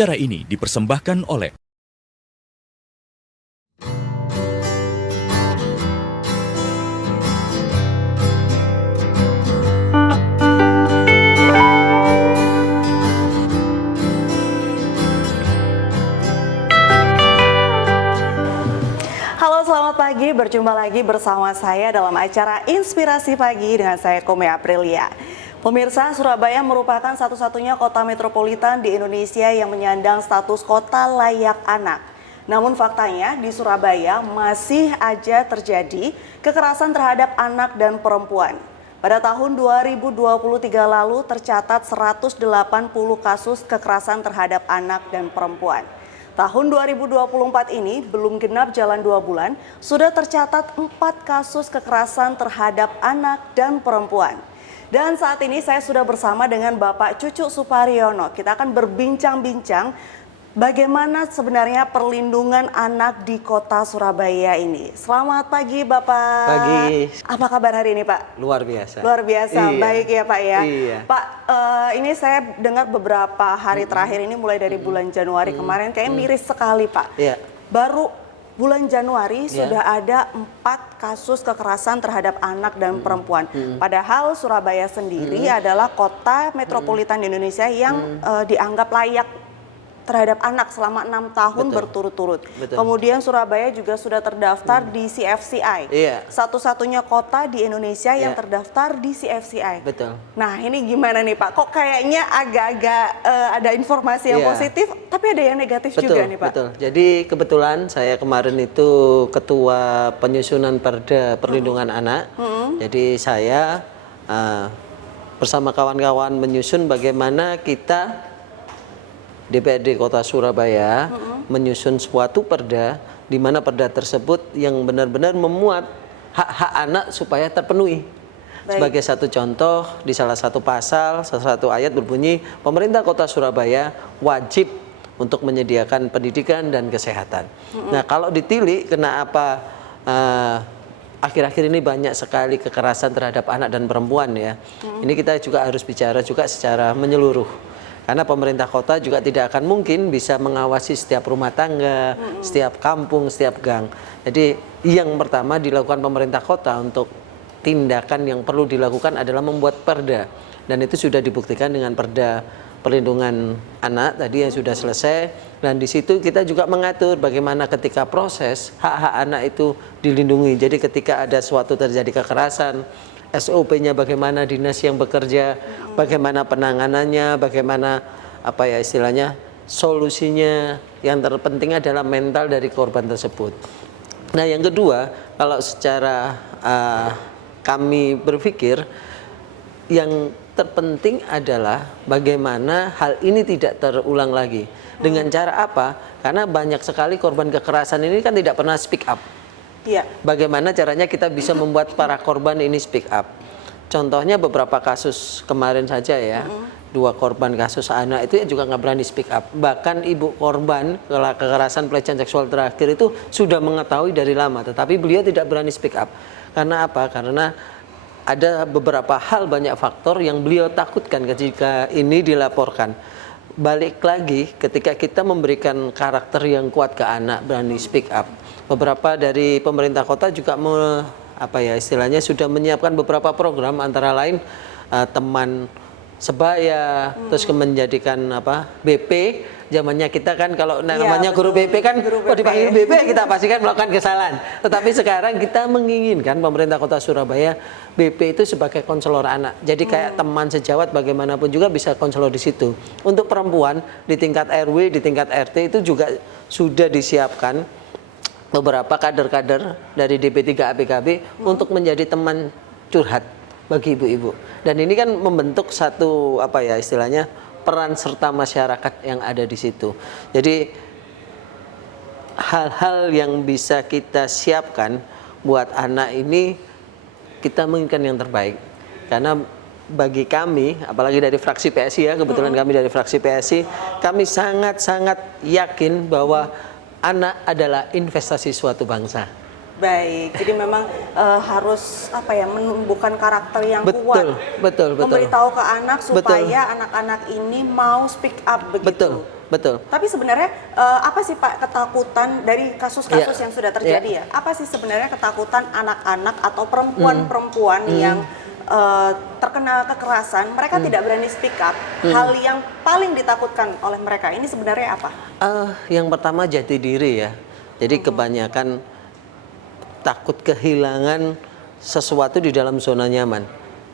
Acara ini dipersembahkan oleh Halo, selamat pagi. Berjumpa lagi bersama saya dalam acara Inspirasi Pagi dengan saya Kome Aprilia. Pemirsa, Surabaya merupakan satu-satunya kota metropolitan di Indonesia yang menyandang status kota layak anak. Namun faktanya di Surabaya masih aja terjadi kekerasan terhadap anak dan perempuan. Pada tahun 2023 lalu tercatat 180 kasus kekerasan terhadap anak dan perempuan. Tahun 2024 ini belum genap jalan 2 bulan, sudah tercatat 4 kasus kekerasan terhadap anak dan perempuan. Dan saat ini saya sudah bersama dengan Bapak Cucu Suparyono. Kita akan berbincang-bincang bagaimana sebenarnya perlindungan anak di kota Surabaya ini. Selamat pagi Bapak. Pagi. Apa kabar hari ini Pak? Luar biasa. Luar biasa, Iya. baik ya Pak ya. Iya. Pak, ini saya dengar beberapa hari terakhir ini mulai dari bulan Januari kemarin kayaknya miris sekali Pak. Iya. Baru bulan Januari Iya. sudah ada 4 kasus kekerasan terhadap anak dan perempuan. Padahal Surabaya sendiri adalah kota metropolitan di Indonesia yang dianggap layak terhadap anak selama 6 tahun Betul. berturut-turut. Betul. Kemudian Surabaya juga sudah terdaftar di CFCI. Iya. Satu-satunya kota di Indonesia yang Iya. terdaftar di CFCI. Betul. Nah ini gimana nih Pak? Kok kayaknya agak-agak ada informasi yang Iya. positif, tapi ada yang negatif juga nih Pak. Betul. Jadi kebetulan saya kemarin itu ketua penyusunan Perda Perlindungan Anak. Jadi saya bersama kawan-kawan menyusun bagaimana kita DPRD Kota Surabaya menyusun suatu perda di mana perda tersebut yang benar-benar memuat hak-hak anak supaya terpenuhi. Baik. Sebagai satu contoh, di salah satu pasal, salah satu ayat berbunyi, pemerintah Kota Surabaya wajib untuk menyediakan pendidikan dan kesehatan. Nah, kalau ditilik kenapa akhir-akhir ini banyak sekali kekerasan terhadap anak dan perempuan ya. Ini kita juga harus bicara juga secara menyeluruh. Karena pemerintah kota juga tidak akan mungkin bisa mengawasi setiap rumah tangga, setiap kampung, setiap gang. Jadi yang pertama dilakukan pemerintah kota untuk tindakan yang perlu dilakukan adalah membuat perda. Dan itu sudah dibuktikan dengan perda perlindungan anak tadi yang sudah selesai. Dan di situ kita juga mengatur bagaimana ketika proses hak-hak anak itu dilindungi. Jadi ketika ada suatu terjadi kekerasan, SOP-nya bagaimana, dinas yang bekerja, bagaimana penanganannya, bagaimana apa ya istilahnya solusinya. Yang terpenting adalah mental dari korban tersebut. Nah yang kedua, kalau secara kami berpikir yang terpenting adalah bagaimana hal ini tidak terulang lagi. Dengan cara apa? Karena banyak sekali korban kekerasan ini kan tidak pernah speak up. Iya. Bagaimana caranya kita bisa membuat para korban ini speak up? Contohnya beberapa kasus kemarin saja ya, 2 korban kasus anak itu juga nggak berani speak up. Bahkan ibu korban kekerasan pelecehan seksual terakhir itu sudah mengetahui dari lama, tetapi beliau tidak berani speak up. Karena apa? Karena ada beberapa hal, banyak faktor yang beliau takutkan ketika ini dilaporkan. Balik lagi ketika kita memberikan karakter yang kuat ke anak, berani speak up. Beberapa dari pemerintah kota juga istilahnya sudah menyiapkan beberapa program, antara lain teman sebaya, terus menjadikan BP. Zamannya kita kan kalau namanya guru BP kan dipanggil BP kita pastikan melakukan kesalahan. Tetapi sekarang kita menginginkan pemerintah Kota Surabaya BP itu sebagai konselor anak. Jadi kayak teman sejawat bagaimanapun juga bisa konselor di situ. Untuk perempuan di tingkat RW, di tingkat RT itu juga sudah disiapkan beberapa kader-kader dari DP3 APKB untuk menjadi teman curhat bagi ibu-ibu. Dan ini kan membentuk satu istilahnya peran serta masyarakat yang ada di situ. Jadi hal-hal yang bisa kita siapkan buat anak ini kita menginginkan yang terbaik. Karena bagi kami, apalagi dari fraksi PSI ya, kebetulan kami dari fraksi PSI, kami sangat-sangat yakin bahwa anak adalah investasi suatu bangsa. Baik, jadi memang harus menumbuhkan karakter yang Betul, kuat. betul. Memberitahu ke anak supaya anak-anak ini mau speak up begitu. betul. Tapi sebenarnya apa sih Pak ketakutan dari kasus-kasus yang sudah terjadi ya? Apa sih sebenarnya ketakutan anak-anak atau perempuan-perempuan yang terkena kekerasan, mereka tidak berani speak up? Hal yang paling ditakutkan oleh mereka ini sebenarnya apa? Yang pertama jati diri ya. Jadi kebanyakan takut kehilangan sesuatu di dalam zona nyaman.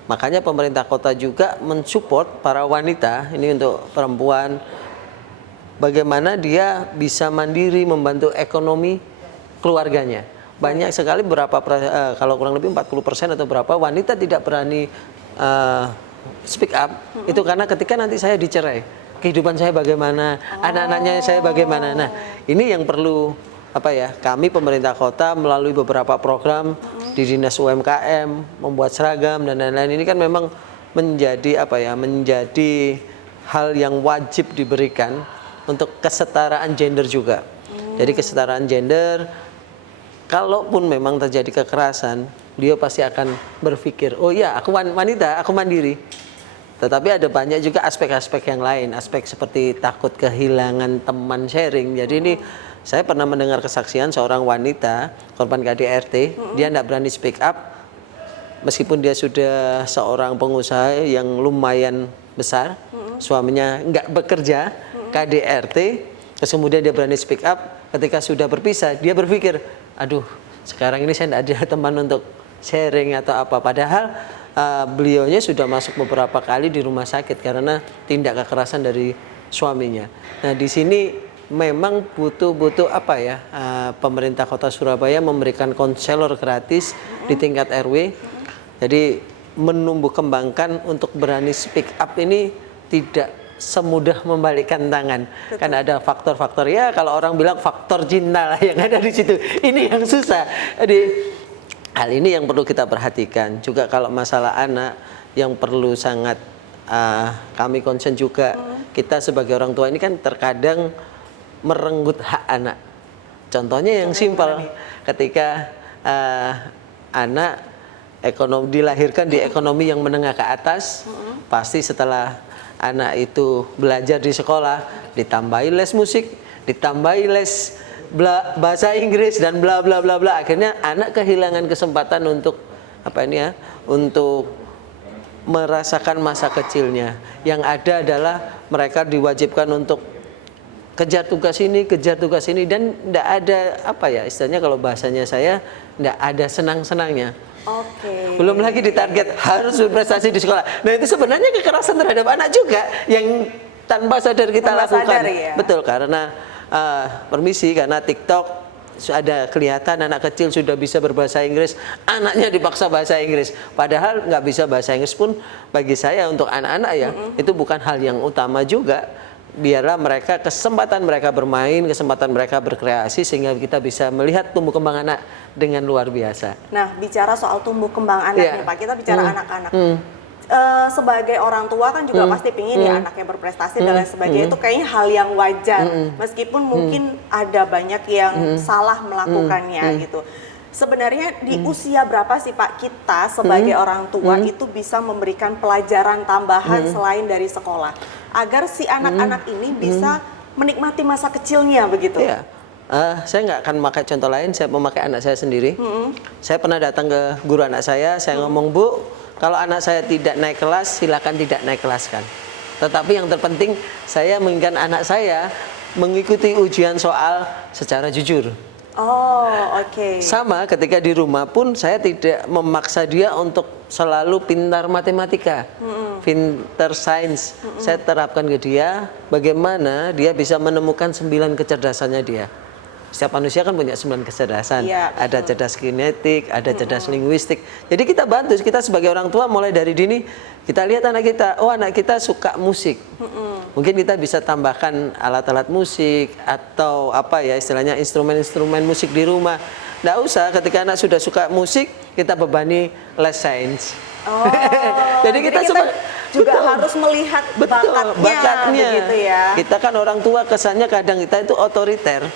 Makanya pemerintah kota juga mensupport para wanita, ini untuk perempuan, bagaimana dia bisa mandiri membantu ekonomi keluarganya. Banyak sekali kalau kurang lebih 40% atau berapa wanita tidak berani speak up, itu karena ketika nanti saya dicerai, kehidupan saya bagaimana, anak-anaknya saya bagaimana. Nah, ini yang perlu kami pemerintah kota melalui beberapa program di Dinas UMKM, membuat seragam dan lain-lain, ini kan memang menjadi menjadi hal yang wajib diberikan untuk kesetaraan gender juga. Jadi kesetaraan gender, kalaupun memang terjadi kekerasan, dia pasti akan berpikir, oh iya aku wanita, aku mandiri. Tetapi ada banyak juga aspek-aspek yang lain, aspek seperti takut kehilangan teman sharing. Jadi ini saya pernah mendengar kesaksian seorang wanita, korban KDRT, dia tidak berani speak up, meskipun dia sudah seorang pengusaha yang lumayan besar, suaminya nggak bekerja, KDRT, terus kemudian dia berani speak up, ketika sudah berpisah, dia berpikir, aduh sekarang ini saya tidak ada teman untuk sharing atau apa, padahal beliaunya sudah masuk beberapa kali di rumah sakit karena tindak kekerasan dari suaminya. Nah di sini memang butuh pemerintah kota Surabaya memberikan konselor gratis di tingkat RW. Jadi menumbuh kembangkan untuk berani speak up ini tidak semudah membalikkan tangan. Betul. Kan ada faktor-faktor ya, kalau orang bilang faktor cinta lah yang ada di situ. Ini yang susah. Jadi hal ini yang perlu kita perhatikan. Juga kalau masalah anak yang perlu sangat kami concern juga. Kita sebagai orang tua ini kan terkadang merenggut hak anak. Contohnya yang simpel, ketika anak dilahirkan di ekonomi yang menengah ke atas, pasti setelah anak itu belajar di sekolah, ditambahi les musik, ditambahi les bahasa Inggris dan bla bla bla bla, akhirnya anak kehilangan kesempatan untuk untuk merasakan masa kecilnya. Yang ada adalah mereka diwajibkan untuk kejar tugas ini dan tidak ada istilahnya kalau bahasanya saya tidak ada senang-senangnya. Belum lagi ditarget harus berprestasi di sekolah. Nah itu sebenarnya kekerasan terhadap anak juga yang tanpa sadar kita lakukan. Ya? Betul, karena karena TikTok ada kelihatan anak kecil sudah bisa berbahasa Inggris, anaknya dipaksa bahasa Inggris. Padahal nggak bisa bahasa Inggris pun bagi saya untuk anak-anak ya itu bukan hal yang utama juga. Biarlah kesempatan mereka bermain, kesempatan mereka berkreasi sehingga kita bisa melihat tumbuh kembang anak dengan luar biasa. Nah, bicara soal tumbuh kembang anak nih Pak, kita bicara anak-anak. Sebagai orang tua kan juga pasti pingin ya anaknya berprestasi dan lain sebagainya, itu kayaknya hal yang wajar. Meskipun mungkin ada banyak yang salah melakukannya gitu. Sebenarnya di usia berapa sih Pak kita sebagai orang tua itu bisa memberikan pelajaran tambahan selain dari sekolah agar si anak-anak ini bisa menikmati masa kecilnya begitu? Iya. Saya nggak akan memakai contoh lain, saya memakai anak saya sendiri. Saya pernah datang ke guru anak saya ngomong, Bu, kalau anak saya tidak naik kelas, silakan tidak naik kelas kan. Tetapi yang terpenting saya menginginkan anak saya mengikuti ujian soal secara jujur. Sama ketika di rumah pun saya tidak memaksa dia untuk selalu pintar matematika, pintar sains. Saya terapkan ke dia bagaimana dia bisa menemukan 9 kecerdasannya dia. Setiap manusia kan punya 9 kecerdasan. Ada cerdas kinetik, ada cerdas linguistik. Jadi kita bantu, kita sebagai orang tua mulai dari dini kita lihat anak kita, oh anak kita suka musik. Mungkin kita bisa tambahkan alat-alat musik atau istilahnya instrumen-instrumen musik di rumah. Nggak usah ketika anak sudah suka musik kita bebani les sains. Jadi kita juga harus melihat bakatnya begitu ya. Kita kan orang tua kesannya kadang kita itu otoriter.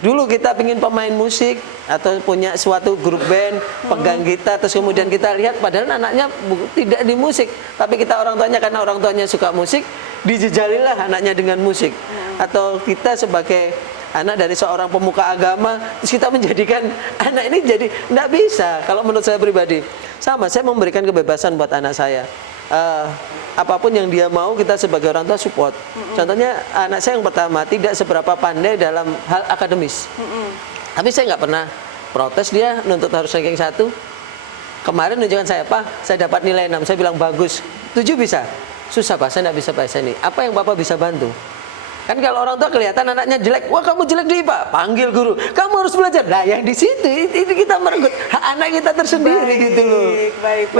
Dulu kita pingin pemain musik atau punya suatu grup band, pegang gitar, terus kemudian kita lihat padahal anaknya tidak di musik, tapi kita orang tuanya karena orang tuanya suka musik, dijejalilah anaknya dengan musik. Atau kita sebagai anak dari seorang pemuka agama, terus kita menjadikan anak ini jadi tidak bisa. Kalau menurut saya pribadi, sama saya memberikan kebebasan buat anak saya. Apapun yang dia mau kita sebagai orang tua support. Contohnya anak saya yang pertama tidak seberapa pandai dalam hal akademis, tapi saya nggak pernah protes dia nuntut harus ranking 1. Kemarin nunjukkan saya apa? Saya dapat nilai 6, saya bilang bagus. 7 bisa? Susah Pak, saya nggak bisa bahasa ini. Apa yang Bapak bisa bantu? Kan kalau orang tua kelihatan anaknya jelek, wah kamu jelek di IPA, panggil guru, kamu harus belajar. Nah yang di situ itu kita merenggut hak anak kita tersendiri gitu loh. Baik.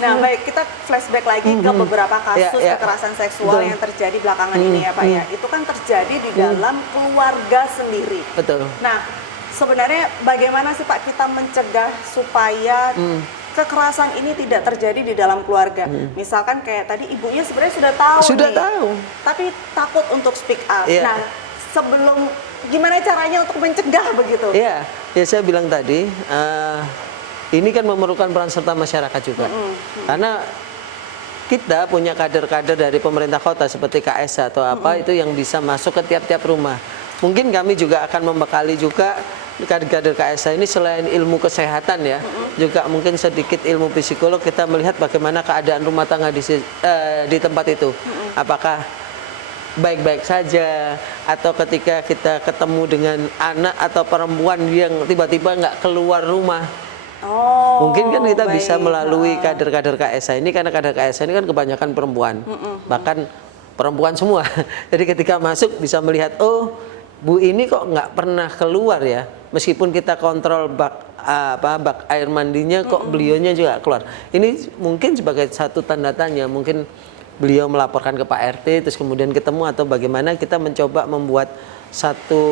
Nah baik, kita flashback lagi ke beberapa kasus kekerasan seksual yang terjadi belakangan ini ya Pak ya. Itu kan terjadi di dalam keluarga sendiri. Betul. Nah sebenarnya bagaimana sih Pak kita mencegah supaya kekerasan ini tidak terjadi di dalam keluarga? Misalkan kayak tadi ibunya sebenarnya sudah tahu, tapi takut untuk speak up. Nah, sebelum gimana caranya untuk mencegah begitu? Ya saya bilang tadi, ini kan memerlukan peran serta masyarakat juga. Karena kita punya kader-kader dari pemerintah kota seperti KSA atau apa itu yang bisa masuk ke tiap-tiap rumah. Mungkin kami juga akan membekali juga kader-kader KSA ini selain ilmu kesehatan ya, juga mungkin sedikit ilmu psikolog, kita melihat bagaimana keadaan rumah tangga di tempat itu. Apakah baik-baik saja, atau ketika kita ketemu dengan anak atau perempuan yang tiba-tiba nggak keluar rumah. Mungkin kan kita bisa melalui kader-kader KSA ini, karena kader KSA ini kan kebanyakan perempuan, bahkan perempuan semua. Jadi ketika masuk bisa melihat, oh Bu ini kok nggak pernah keluar ya, meskipun kita kontrol bak air mandinya, kok beliaunya juga keluar. Ini mungkin sebagai satu tanda tanya, mungkin beliau melaporkan ke Pak RT, terus kemudian ketemu, atau bagaimana kita mencoba membuat satu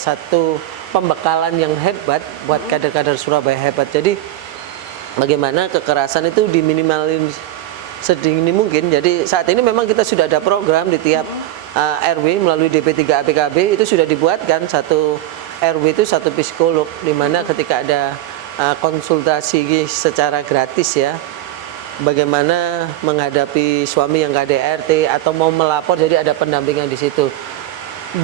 satu pembekalan yang hebat buat kader-kader Surabaya hebat. Jadi bagaimana kekerasan itu diminimalin sedini mungkin. Jadi saat ini memang kita sudah ada program di tiap RW melalui DP3 APKB, itu sudah dibuatkan satu RW itu satu psikolog, di mana ketika ada konsultasi secara gratis ya, bagaimana menghadapi suami yang KDRT atau mau melapor, jadi ada pendampingan di situ.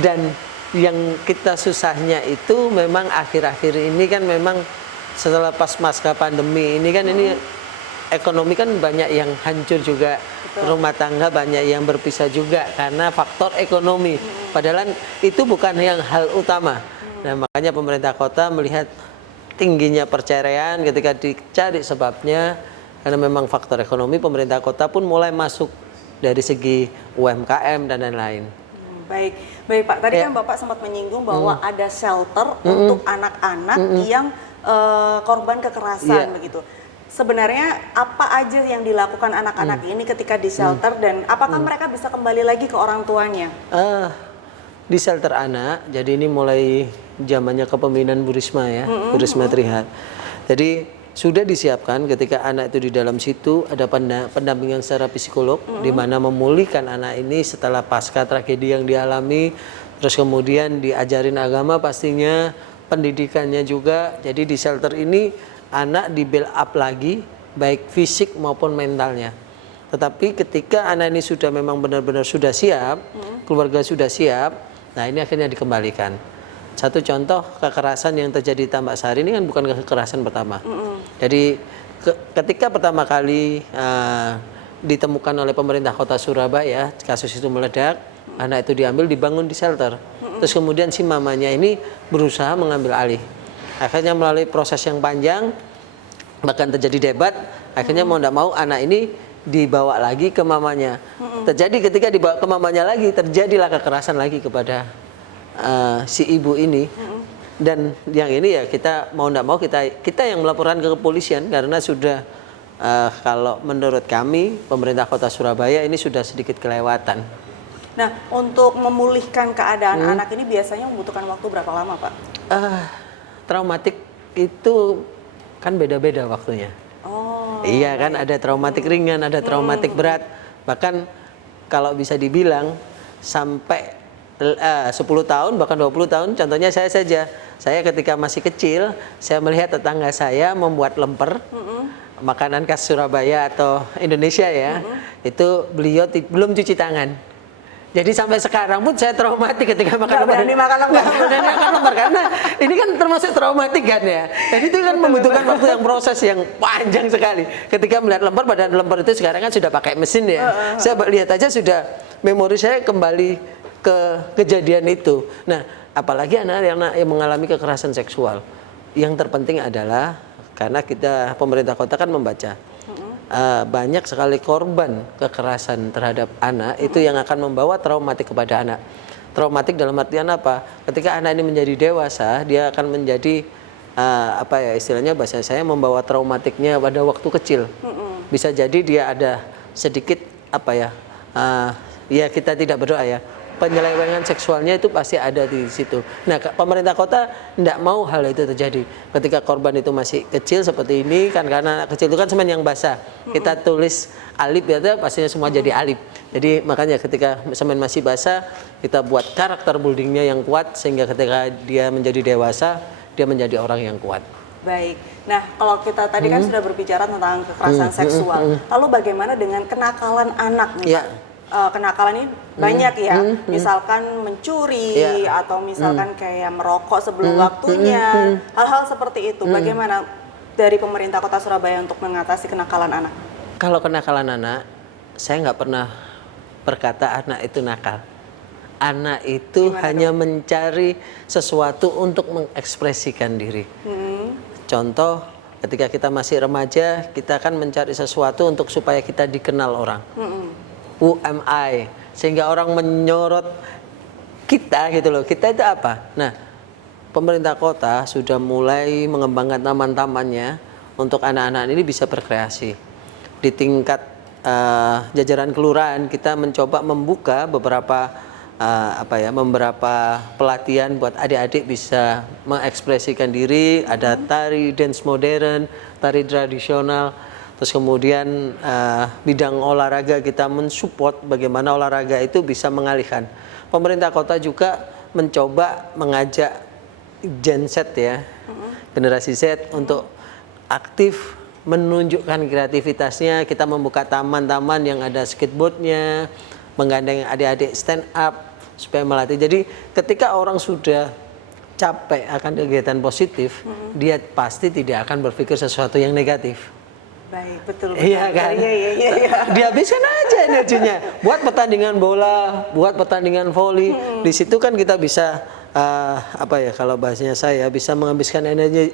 Dan yang kita susahnya itu memang akhir-akhir ini kan memang setelah pasca pandemi ini kan ini ekonomi kan banyak yang hancur juga. Rumah tangga banyak yang berpisah juga karena faktor ekonomi. Padahal itu bukan yang hal utama. Nah, makanya pemerintah kota melihat tingginya perceraian, ketika dicari sebabnya karena memang faktor ekonomi, pemerintah kota pun mulai masuk dari segi UMKM dan lain-lain. Baik Pak. Tadi kan Bapak sempat menyinggung bahwa ada shelter untuk anak-anak yang korban kekerasan begitu. Sebenarnya apa aja yang dilakukan anak-anak ini ketika di shelter, dan apakah mereka bisa kembali lagi ke orang tuanya? Di shelter anak, jadi ini mulai zamannya kepemimpinan Bu Risma ya, Bu Risma Trihat. Jadi sudah disiapkan ketika anak itu di dalam situ ada pendampingan secara psikolog, di mana memulihkan anak ini setelah pasca tragedi yang dialami, terus kemudian diajarin agama pastinya, pendidikannya juga. Jadi di shelter ini anak di build up lagi, baik fisik maupun mentalnya. Tetapi ketika anak ini sudah memang benar-benar sudah siap, keluarga sudah siap, nah ini akhirnya dikembalikan. Satu contoh kekerasan yang terjadi di Tambak Sari ini kan bukan kekerasan pertama. Jadi ketika pertama kali ditemukan oleh pemerintah kota Surabaya, kasus itu meledak, anak itu diambil, dibangun di shelter. Terus kemudian si mamanya ini berusaha mengambil alih. Akhirnya melalui proses yang panjang, bahkan terjadi debat, akhirnya mau tidak mau anak ini dibawa lagi ke mamanya. Terjadi ketika dibawa ke mamanya lagi, terjadilah kekerasan lagi kepada si ibu ini. Dan yang ini ya kita mau tidak mau kita yang melaporkan ke kepolisian, karena sudah kalau menurut kami pemerintah kota Surabaya ini sudah sedikit kelewatan. Nah, untuk memulihkan keadaan anak ini biasanya membutuhkan waktu berapa lama, Pak? Traumatik itu kan beda-beda waktunya. Iya kan, ada traumatik ringan, ada traumatik berat. Bahkan kalau bisa dibilang sampai 10 tahun bahkan 20 tahun. Contohnya saya saja. Saya ketika masih kecil, saya melihat tetangga saya membuat lemper. Makanan khas Surabaya atau Indonesia ya. Itu beliau belum cuci tangan. Jadi sampai sekarang pun saya traumatik ketika makan lemper. Berani makan lemper. Berani makan lemper karena ini kan termasuk traumatik kan ya. Jadi itu kan membutuhkan waktu yang proses yang panjang sekali. Ketika melihat lemper, badan lemper itu sekarang kan sudah pakai mesin ya. Saya lihat aja sudah memori saya kembali ke kejadian itu. Nah, apalagi anak-anak yang mengalami kekerasan seksual. Yang terpenting adalah karena kita pemerintah kota kan membaca. Banyak sekali korban kekerasan terhadap anak itu yang akan membawa traumatik kepada anak. Traumatik dalam artian apa? Ketika anak ini menjadi dewasa, dia akan menjadi apa ya istilahnya bahasa saya membawa traumatiknya pada waktu kecil. Bisa jadi dia ada sedikit apa ya? Ya kita tidak berdoa ya. Penyelewengan seksualnya itu pasti ada di situ. Nah, pemerintah kota tidak mau hal itu terjadi. Ketika korban itu masih kecil seperti ini, kan karena anak kecil itu kan semen yang basah. Kita tulis alif ya, pastinya semua jadi alif. Jadi makanya ketika semen masih basah, kita buat karakter buildingnya yang kuat sehingga ketika dia menjadi dewasa, dia menjadi orang yang kuat. Baik. Nah, kalau kita tadi kan sudah berbicara tentang kekerasan seksual. Lalu bagaimana dengan kenakalan anak nih, Pak? Kenakalan ini banyak ya, misalkan mencuri atau misalkan kayak merokok sebelum waktunya, hal-hal seperti itu. Bagaimana dari pemerintah Kota Surabaya untuk mengatasi kenakalan anak? Kalau kenakalan anak, saya nggak pernah berkata anak itu nakal. Anak itu hanya mencari sesuatu untuk mengekspresikan diri. Contoh, ketika kita masih remaja, kita akan mencari sesuatu untuk supaya kita dikenal orang. Who am I? Sehingga orang menyorot kita gitu loh. Kita itu apa? Nah, pemerintah kota sudah mulai mengembangkan taman-tamannya untuk anak-anak ini bisa berkreasi. Di tingkat jajaran kelurahan kita mencoba membuka beberapa beberapa pelatihan buat adik-adik bisa mengekspresikan diri. Ada tari dance modern, tari tradisional. Terus kemudian bidang olahraga kita mensupport bagaimana olahraga itu bisa mengalihkan. Pemerintah kota juga mencoba mengajak Gen Z ya, generasi Z untuk aktif menunjukkan kreativitasnya. Kita membuka taman-taman yang ada skateboardnya, menggandeng adik-adik stand up supaya melatih. Jadi ketika orang sudah capek akan kegiatan positif, dia pasti tidak akan berpikir sesuatu yang negatif. Baik, betul. Iya kan? Iya. Dihabiskan aja energinya. Buat pertandingan bola, buat pertandingan voli. Di situ kan kita bisa kalau bahasanya saya bisa menghabiskan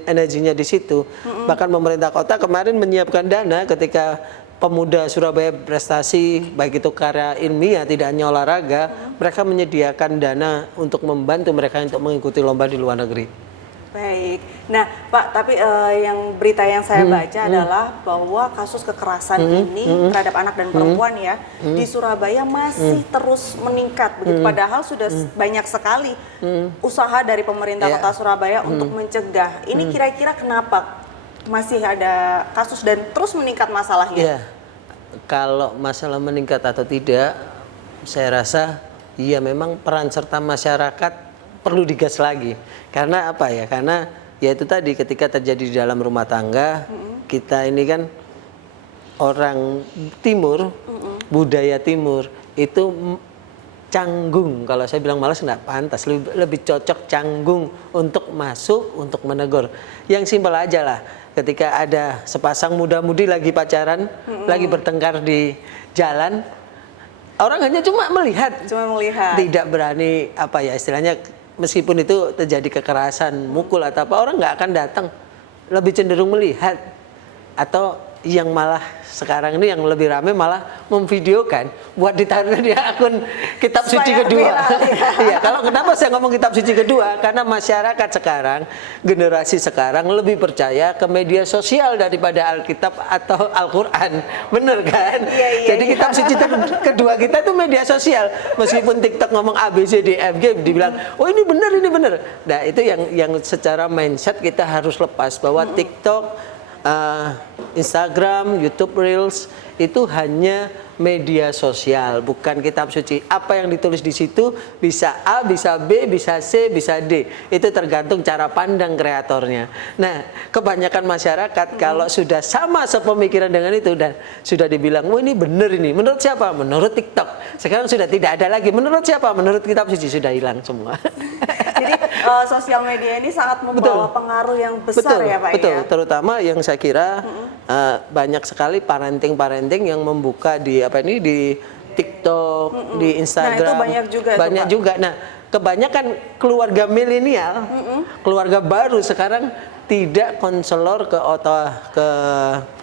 energinya di situ. Bahkan pemerintah kota kemarin menyiapkan dana ketika pemuda Surabaya prestasi baik itu karya ilmiah tidak hanya olahraga, mereka menyediakan dana untuk membantu mereka untuk mengikuti lomba di luar negeri. Baik. Nah, Pak, tapi yang berita yang saya baca adalah bahwa kasus kekerasan ini terhadap anak dan perempuan ya di Surabaya masih terus meningkat. Begitu padahal sudah banyak sekali usaha dari pemerintah Kota Surabaya untuk mencegah. Ini kira-kira kenapa masih ada kasus dan terus meningkat masalahnya? Kalau masalah meningkat atau tidak, saya rasa ya memang peran serta masyarakat perlu digas lagi. Karena apa ya? Karena ya itu tadi ketika terjadi di dalam rumah tangga, kita ini kan orang timur, budaya timur itu canggung. Kalau saya bilang malas nggak pantas, lebih cocok canggung untuk masuk, untuk menegur. Yang simpel aja lah, ketika ada sepasang muda-mudi lagi pacaran, lagi bertengkar di jalan, orang hanya cuma melihat, tidak berani apa ya istilahnya. Meskipun itu terjadi kekerasan, mukul atau apa, orang nggak akan datang. Lebih cenderung melihat. Atau yang malah sekarang ini yang lebih ramai malah memvideokan buat ditaruh di akun kitab suci kedua. Iya, kalau kenapa saya ngomong kitab suci kedua? Karena masyarakat sekarang, generasi sekarang lebih percaya ke media sosial daripada Alkitab atau Al-Qur'an. Bener kan? Jadi kitab suci kedua kita itu media sosial. Meskipun TikTok ngomong ABCDFG dibilang, "Oh, ini benar, ini benar." Nah, itu yang secara mindset kita harus lepas bahwa TikTok, Instagram, YouTube Reels itu hanya media sosial, bukan kitab suci. Apa yang ditulis di situ bisa A, bisa B, bisa C, bisa D. Itu tergantung cara pandang kreatornya. Nah, kebanyakan masyarakat kalau sudah sama sepemikiran dengan itu dan sudah dibilang, wah ini benar ini. Menurut siapa? Menurut TikTok. Sekarang sudah tidak ada lagi. Menurut siapa? Menurut kitab suci, sudah hilang semua. Jadi sosial media ini sangat membawa pengaruh yang besar ya Pak betul. ya? Terutama yang saya kira banyak sekali parenting yang membuka di di TikTok, di Instagram. Nah itu banyak juga. Nah kebanyakan keluarga milenial, keluarga baru sekarang tidak konselor ke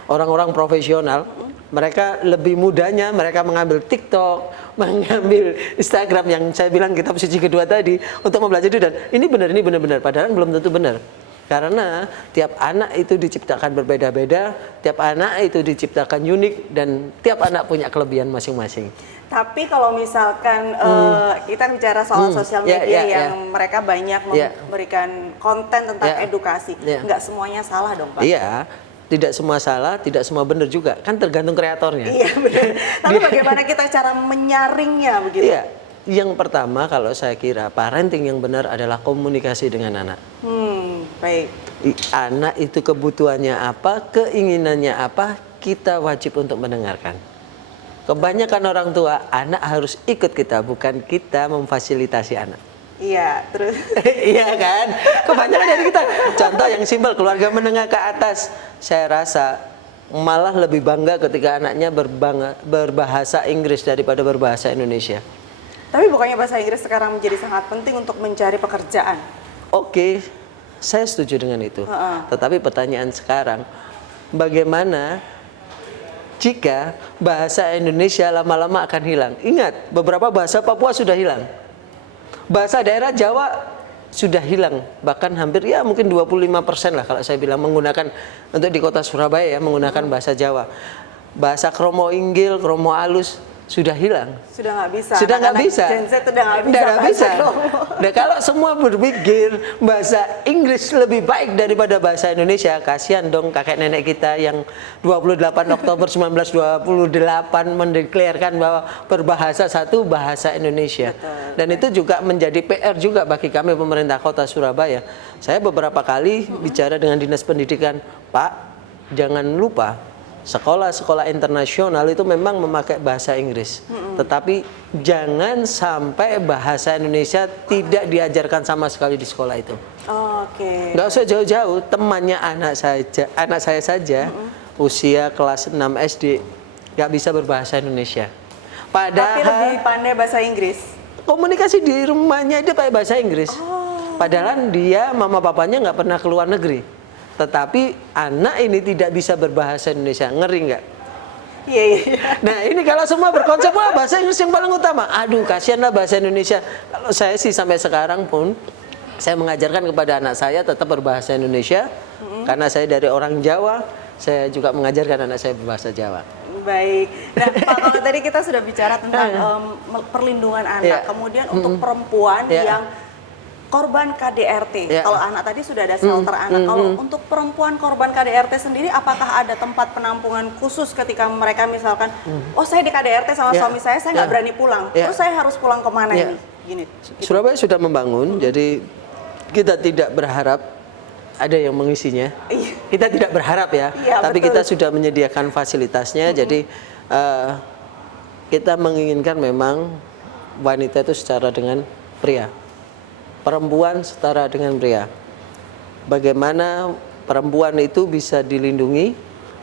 orang-orang profesional. Mereka lebih mudanya mereka mengambil TikTok, mengambil Instagram yang saya bilang kitab suci kedua tadi untuk mempelajari, dan ini benar, padahal belum tentu benar. Karena tiap anak itu diciptakan berbeda-beda, tiap anak itu diciptakan unik, dan tiap anak punya kelebihan masing-masing. Tapi kalau misalkan kita bicara soal sosial media yang mereka banyak memberikan konten tentang edukasi, nggak semuanya salah dong Pak? Iya. Tidak semua salah, tidak semua benar juga. Kan tergantung kreatornya. Iya benar. Tapi bagaimana kita cara menyaringnya begitu? Iya. Yang pertama kalau saya kira parenting yang benar adalah komunikasi dengan anak. Baik. Anak itu kebutuhannya apa, keinginannya apa, kita wajib untuk mendengarkan. Kebanyakan orang tua, anak harus ikut kita, bukan kita memfasilitasi anak. Iya, terus. Iya kan? Kebanyakan dari kita. Contoh yang simpel, keluarga menengah ke atas. Saya rasa malah lebih bangga ketika anaknya berbahasa Inggris daripada berbahasa Indonesia. Tapi bukannya bahasa Inggris sekarang menjadi sangat penting untuk mencari pekerjaan? Oke, saya setuju dengan itu. Tetapi pertanyaan sekarang, bagaimana jika bahasa Indonesia lama-lama akan hilang? Ingat, beberapa bahasa Papua sudah hilang. Bahasa daerah Jawa sudah hilang, bahkan hampir ya mungkin 25% lah kalau saya bilang menggunakan, untuk di kota Surabaya ya, menggunakan bahasa Jawa. Bahasa Kromo Inggil, Kromo Alus sudah hilang. Sudah nggak bisa. Sudah nggak bisa. Gen Z udah nggak bisa. Nah, kalau semua berpikir bahasa Inggris lebih baik daripada bahasa Indonesia, kasihan dong kakek nenek kita yang 28 Oktober 1928 mendeklarkan bahwa berbahasa satu bahasa Indonesia. Betul. Dan itu juga menjadi PR juga bagi kami pemerintah kota Surabaya. Saya beberapa kali bicara dengan Dinas Pendidikan, Pak, jangan lupa sekolah-sekolah internasional itu memang memakai bahasa Inggris, tetapi jangan sampai bahasa Indonesia tidak diajarkan sama sekali di sekolah itu. Oke. Nggak usah jauh-jauh, temannya anak saya saja, usia kelas 6 SD, nggak bisa berbahasa Indonesia. Padahal tapi lebih pandai bahasa Inggris. Komunikasi di rumahnya dia pakai bahasa Inggris. Padahal dia mama papanya nggak pernah keluar negeri. Tetapi anak ini tidak bisa berbahasa Indonesia, ngeri nggak? Iya. Nah ini kalau semua berkonsep, wah bahasa Inggris yang paling utama. Aduh kasihanlah bahasa Indonesia. Kalau saya sih sampai sekarang pun, saya mengajarkan kepada anak saya tetap berbahasa Indonesia. Karena saya dari orang Jawa, saya juga mengajarkan anak saya berbahasa Jawa. Baik. Nah Pak, kalau tadi kita sudah bicara tentang perlindungan anak. Kemudian untuk perempuan yang korban KDRT, kalau anak tadi sudah ada shelter anak. Kalau untuk perempuan korban KDRT sendiri, apakah ada tempat penampungan khusus ketika mereka misalkan, oh saya di KDRT sama suami saya nggak berani pulang, terus saya harus pulang kemana ini? Gini. Surabaya sudah membangun, jadi kita tidak berharap ada yang mengisinya. Kita tidak berharap ya, tapi betul. Kita sudah menyediakan fasilitasnya. Jadi kita menginginkan memang wanita itu setara dengan pria. Perempuan setara dengan pria. Bagaimana perempuan itu bisa dilindungi,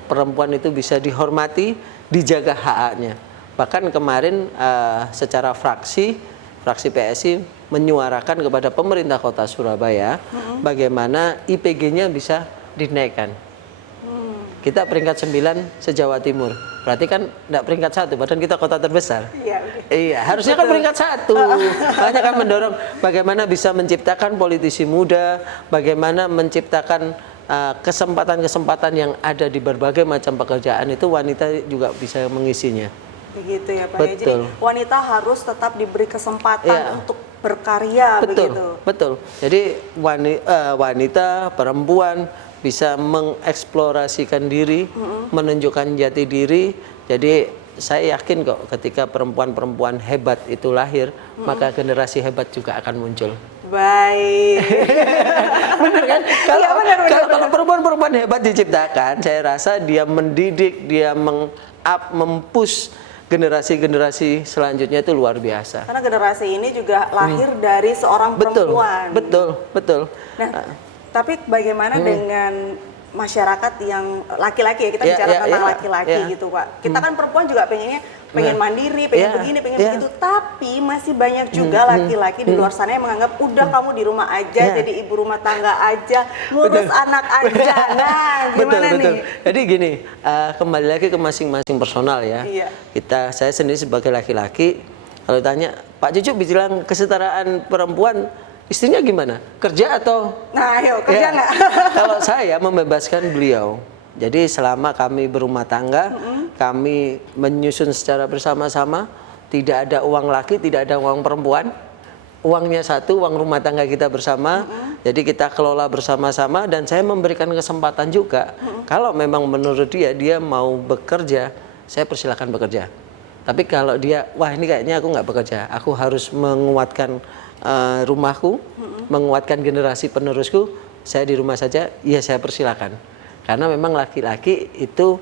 perempuan itu bisa dihormati, dijaga hak-haknya. Bahkan kemarin secara fraksi PSI menyuarakan kepada pemerintah kota Surabaya bagaimana IPG-nya bisa dinaikkan. Kita peringkat 9 se-Jawa Timur. Berarti kan tidak peringkat 1, padahal kita kota terbesar. Iya, harusnya kan peringkat 1. Banyak kan mendorong bagaimana bisa menciptakan politisi muda, bagaimana menciptakan kesempatan-kesempatan yang ada di berbagai macam pekerjaan, itu wanita juga bisa mengisinya. Begitu ya Pak. Betul. Jadi wanita harus tetap diberi kesempatan untuk berkarya. Betul. Jadi wanita, perempuan bisa mengeksplorasikan diri, menunjukkan jati diri. Jadi saya yakin kok ketika perempuan-perempuan hebat itu lahir, maka generasi hebat juga akan muncul. Baik. Benar kan? Kalau Iya, benar. kalau perempuan-perempuan hebat diciptakan, saya rasa dia mendidik, dia mempush generasi-generasi selanjutnya itu luar biasa. Karena generasi ini juga lahir dari seorang perempuan. Betul. Nah, tapi bagaimana dengan masyarakat yang laki-laki ya, kita bicara tentang laki-laki gitu Pak. Kita kan perempuan juga pengen mandiri, pengen begini, pengen begitu, tapi masih banyak juga laki-laki di luar sana yang menganggap udah kamu di rumah aja, jadi ibu rumah tangga aja, ngurus anak aja. Nah, gimana nih? Jadi gini, kembali lagi ke masing-masing personal ya. Saya sendiri sebagai laki-laki, kalau tanya Pak Cucu bilang kesetaraan perempuan, istrinya gimana? Kerja atau? Nah, ayo kerja nggak? Kalau saya membebaskan beliau. Jadi selama kami berumah tangga, kami menyusun secara bersama-sama, tidak ada uang laki, tidak ada uang perempuan. Uangnya satu, uang rumah tangga kita bersama. Jadi kita kelola bersama-sama dan saya memberikan kesempatan juga. Kalau memang menurut dia mau bekerja, saya persilakan bekerja. Tapi kalau dia, wah ini kayaknya aku nggak bekerja, aku harus menguatkan rumahku, menguatkan generasi penerusku, saya di rumah saja, ya saya persilakan. Karena memang laki-laki itu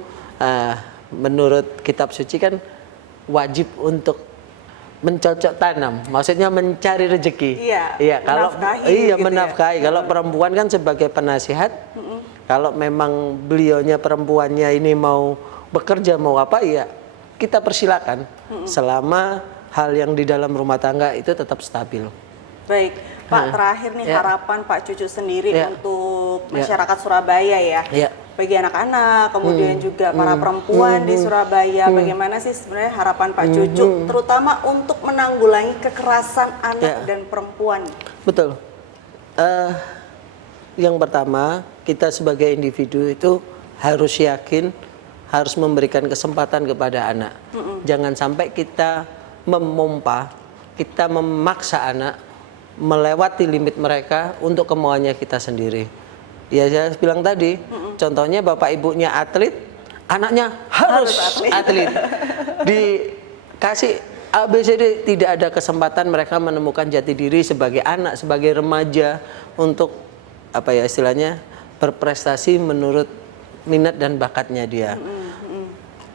menurut kitab suci kan wajib untuk mencocok tanam, maksudnya mencari rezeki. Iya, kalau menafkahi. Kalau perempuan kan sebagai penasihat, kalau memang beliaunya perempuannya ini mau bekerja mau apa ya kita persilakan, selama hal yang di dalam rumah tangga itu tetap stabil. Baik, Pak, terakhir nih harapan Pak Cucu sendiri untuk masyarakat Surabaya ya. Bagi anak-anak, kemudian juga para perempuan di Surabaya, bagaimana sih sebenarnya harapan Pak Cucu, terutama untuk menanggulangi kekerasan anak dan perempuan? Betul. Yang pertama, kita sebagai individu itu harus yakin, harus memberikan kesempatan kepada anak. Jangan sampai kita memompa, kita memaksa anak melewati limit mereka untuk kemauannya kita sendiri. Ya saya bilang tadi, contohnya bapak ibunya atlet, anaknya harus atlet. Dikasih ABCD, tidak ada kesempatan mereka menemukan jati diri sebagai anak, sebagai remaja untuk apa ya istilahnya berprestasi menurut minat dan bakatnya dia.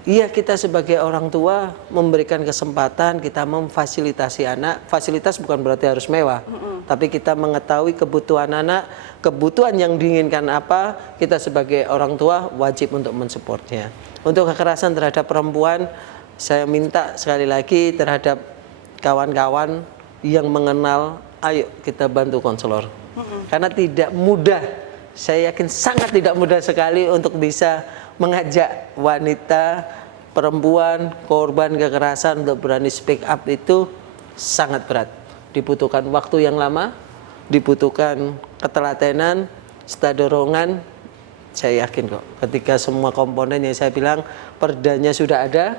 Iya, kita sebagai orang tua memberikan kesempatan, kita memfasilitasi anak. Fasilitas bukan berarti harus mewah, tapi kita mengetahui kebutuhan anak, kebutuhan yang diinginkan apa, kita sebagai orang tua wajib untuk mensupportnya. Untuk kekerasan terhadap perempuan, saya minta sekali lagi terhadap kawan-kawan yang mengenal, ayo kita bantu konselor. Karena tidak mudah, saya yakin sangat tidak mudah sekali untuk bisa mengajak wanita, perempuan, korban kekerasan untuk berani speak up itu sangat berat. Dibutuhkan waktu yang lama, dibutuhkan ketelatenan, dorongan. Saya yakin kok ketika semua komponen yang saya bilang perdanya sudah ada,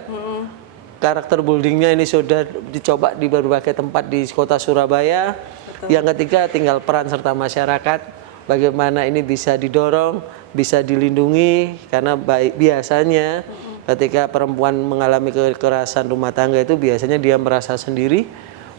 karakter buildingnya ini sudah dicoba di berbagai tempat di kota Surabaya. Yang ketiga tinggal peran serta masyarakat, bagaimana ini bisa didorong, bisa dilindungi, karena biasanya ketika perempuan mengalami kekerasan rumah tangga itu biasanya dia merasa sendiri,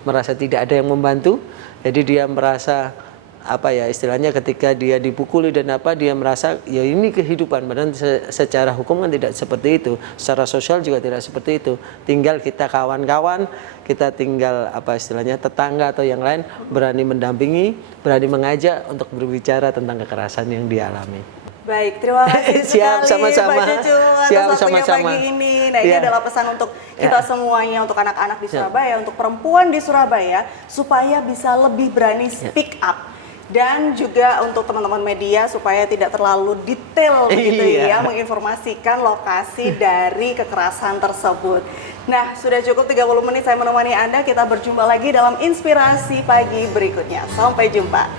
merasa tidak ada yang membantu, jadi dia merasa apa ya istilahnya ketika dia dipukuli dan apa dia merasa ya ini kehidupan, padahal secara hukum kan tidak seperti itu, secara sosial juga tidak seperti itu. Tinggal kita kawan-kawan, kita tinggal apa istilahnya tetangga atau yang lain berani mendampingi, berani mengajak untuk berbicara tentang kekerasan yang dialami. Baik, terima kasih Siap, sekali sama-sama. Pak Cucu atas waktunya pagi ini. Nah, ini adalah pesan untuk kita semuanya, untuk anak-anak di Surabaya, untuk perempuan di Surabaya, supaya bisa lebih berani speak up. Dan juga untuk teman-teman media supaya tidak terlalu detail begitu ya, menginformasikan lokasi dari kekerasan tersebut. Nah, sudah cukup 30 menit saya menemani Anda, kita berjumpa lagi dalam Inspirasi Pagi berikutnya. Sampai jumpa.